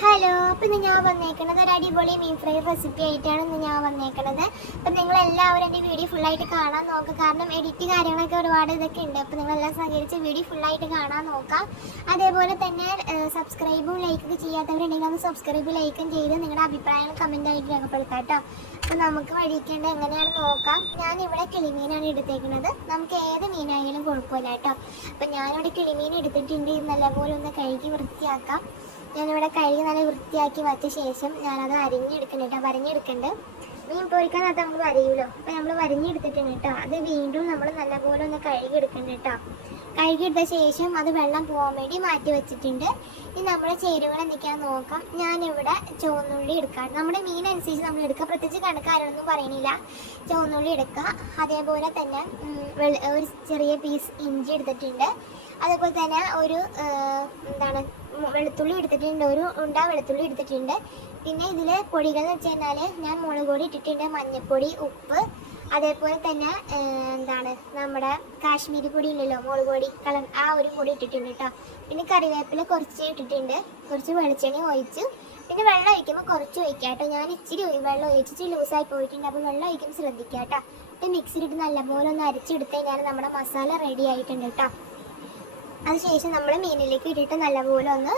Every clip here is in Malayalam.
ഹലോ അപ്പം ഇന്ന് ഞാൻ വന്നേക്കുന്നത് ഒരു അടിപൊളി മീൻ ഫ്രൈ റെസിപ്പി ആയിട്ടാണ് ഇന്ന് ഞാൻ വന്നേക്കുന്നത് അപ്പം നിങ്ങൾ എല്ലാവരും എന്റെ വീഡിയോ ഫുള്ളായിട്ട് കാണാൻ നോക്കുക കാരണം എഡിറ്റ് കാര്യങ്ങളൊക്കെ ഒരുപാട് ഇതൊക്കെ ഉണ്ട്. അപ്പം നിങ്ങളെല്ലാം സഹകരിച്ച് വീഡിയോ ഫുള്ളായിട്ട് കാണാൻ നോക്കാം. അതേപോലെ തന്നെ സബ്സ്ക്രൈബും ലൈക്കൊക്കെ ചെയ്യാത്തവരുണ്ടെങ്കിൽ ഒന്ന് സബ്സ്ക്രൈബ് ലൈക്കും ചെയ്ത് നിങ്ങളുടെ അഭിപ്രായങ്ങൾ കമന്റ് ആയിട്ട് രേഖപ്പെടുത്താം കേട്ടോ. അപ്പം നമുക്ക് വഴിക്കേണ്ടത് എങ്ങനെയാണെന്ന് നോക്കാം. ഞാൻ ഇവിടെ കിളിമീനാണ് എടുത്തേക്കുന്നത് നമുക്ക് ഏത് മീനായാലും കുഴപ്പമില്ല കേട്ടോ. അപ്പം ഞാനിവിടെ കിളിമീൻ എടുത്തിട്ടുണ്ട്. നല്ലപോലെ ഒന്ന് കഴുകി വൃത്തിയാക്കാം. ഞാനിവിടെ കഴുകി നല്ല വൃത്തിയാക്കി വച്ച ശേഷം ഞാനത് അരിഞ്ഞെടുക്കണം കേട്ടോ വരഞ്ഞെടുക്കണ്ട് മീൻ പൊരിക്കാനകത്ത് നമ്മൾ വരയൂലോ? അപ്പം നമ്മൾ വരഞ്ഞെടുത്തിട്ടുണ്ട് കേട്ടോ അത് വീണ്ടും നമ്മൾ നല്ലപോലെ ഒന്ന് കഴുകി എടുക്കുന്നുണ്ട് കേട്ടോ കഴുകിയെടുത്ത ശേഷം അത് വെള്ളം പോകാൻ വേണ്ടി മാറ്റി വെച്ചിട്ടുണ്ട്. ഇനി നമ്മുടെ ചേരുവകൾ എന്തൊക്കെയാണെന്ന് നോക്കാം. ഞാനിവിടെ ചുവന്നുള്ളി എടുക്കാം. നമ്മുടെ മീൻ അനുസരിച്ച് നമ്മൾ എടുക്കുക. പ്രത്യേകിച്ച് കണക്കാരൊന്നും പറയണില്ല ചുവന്നുള്ളി എടുക്കുക. അതേപോലെ തന്നെ ഒരു ചെറിയ പീസ് ഇഞ്ചി എടുത്തിട്ടുണ്ട്. അതേപോലെ തന്നെ ഒരു എന്താണ് വെളുത്തുള്ളി എടുത്തിട്ടുണ്ട് ഒരു ഉണ്ട വെളുത്തുള്ളി എടുത്തിട്ടുണ്ട്. പിന്നെ ഇതിൽ പൊടികൾ എന്ന് വെച്ച് കഴിഞ്ഞാൽ ഞാൻ മുളക് പൊടി ഇട്ടിട്ടുണ്ട് മഞ്ഞൾപ്പൊടി ഉപ്പ് അതേപോലെ തന്നെ എന്താണ് നമ്മുടെ കാശ്മീരി പൊടി ഉണ്ടല്ലോ മുളക് പൊടി കളർ ആ ഒരു പൊടി ഇട്ടിട്ടുണ്ട് കേട്ടോ പിന്നെ കറിവേപ്പില കുറച്ച് ഇട്ടിട്ടുണ്ട് കുറച്ച് വെളിച്ചെണ്ണ ഒഴിച്ച്. പിന്നെ വെള്ളം ഒഴിക്കുമ്പോൾ കുറച്ച് ഒഴിക്കാം കേട്ടോ ഞാൻ ഇച്ചിരി വെള്ളം ഒഴിച്ചിട്ട് ലൂസായി പോയിട്ടുണ്ട് അപ്പോൾ വെള്ളം ഒഴിക്കുമ്പോൾ ശ്രദ്ധിക്കാം കേട്ടോ എന്നിട്ട് മിക്സിയിലിട്ട് നല്ലപോലെ ഒന്ന് അരച്ചെടുത്ത് കഴിഞ്ഞാൽ നമ്മുടെ മസാല റെഡി ആയിട്ടുണ്ട് കേട്ടോ അതിനുശേഷം നമ്മൾ മീനിലേക്ക് ഇട്ടിട്ട് നല്ലപോലെ ഒന്ന്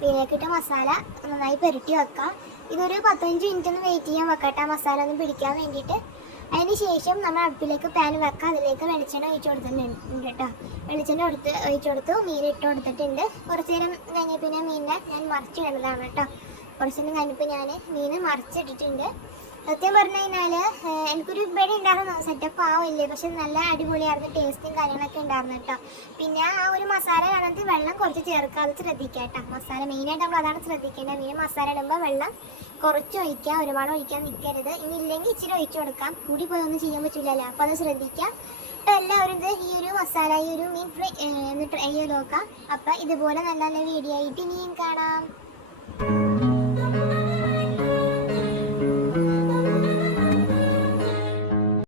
മീനിലേക്ക് ഇട്ട മസാല നന്നായി പുരട്ടി വെക്കാം ഇതൊരു പത്തഞ്ച് മിനിറ്റ് ഒന്ന് വെയിറ്റ് ചെയ്യാൻ വെക്കട്ടെ. മസാല ഒന്ന് പിടിക്കാൻ വേണ്ടിയിട്ട്. അതിന് ശേഷം നമ്മൾ അടുപ്പിലേക്ക് പാൻ വെക്കാം അതിലേക്ക് വെളിച്ചെണ്ണ ഒഴിച്ചു കൊടുത്തിട്ടുണ്ട് കേട്ടോ. വെളിച്ചെണ്ണ കൊടുത്ത് ഒഴിച്ചു കൊടുത്തു. മീൻ ഇട്ട് കൊടുത്തിട്ടുണ്ട്. കുറച്ച് നേരം കഴിഞ്ഞ പിന്നെ മീനിനെ ഞാൻ മറിച്ചിടുന്നതാണ് കേട്ടോ. കുറച്ച് നേരം കഴിഞ്ഞപ്പോൾ ഞാൻ മീൻ മറിച്ചിട്ടിട്ടുണ്ട്. സത്യം പറഞ്ഞു കഴിഞ്ഞാൽ എനിക്കൊരു ഇവിടെ ഉണ്ടായിരുന്നു സെറ്റപ്പ് ആവില്ലേ? പക്ഷെ നല്ല അടിപൊളിയായിരുന്നു ടേസ്റ്റും കാര്യങ്ങളൊക്കെ ഉണ്ടായിരുന്നു കേട്ടോ. പിന്നെ ആ ഒരു മസാല കാണാത്ത വെള്ളം കുറച്ച് ചേർക്കാതെ ശ്രദ്ധിക്കുക കേട്ടോ. മസാല മെയിനായിട്ട് നമ്മൾ അതാണ് ശ്രദ്ധിക്കേണ്ടത്. പിന്നെ മസാല ഇടുമ്പോൾ വെള്ളം കുറച്ച് ഒഴിക്കുക ഒരുപാട് ഒഴിക്കാൻ നിൽക്കരുത്. ഇനി ഇല്ലെങ്കിൽ ഇച്ചിരി ഒഴിച്ചു കൊടുക്കാം. കൂടി പോയി ഒന്നും ചെയ്യാൻ പറ്റില്ലല്ലോ. അപ്പോൾ അത് ശ്രദ്ധിക്കാം അപ്പോൾ എല്ലാവരും ഇത് ഈ ഒരു മസാല ഈ ഒരു മീൻ ഫ്രൈ ഒന്ന് ട്രൈ ചെയ്ത് നോക്കാം അപ്പോൾ ഇതുപോലെ നല്ല നല്ല വീഡിയോ ആയിട്ട് ഇനിയും കാണാം.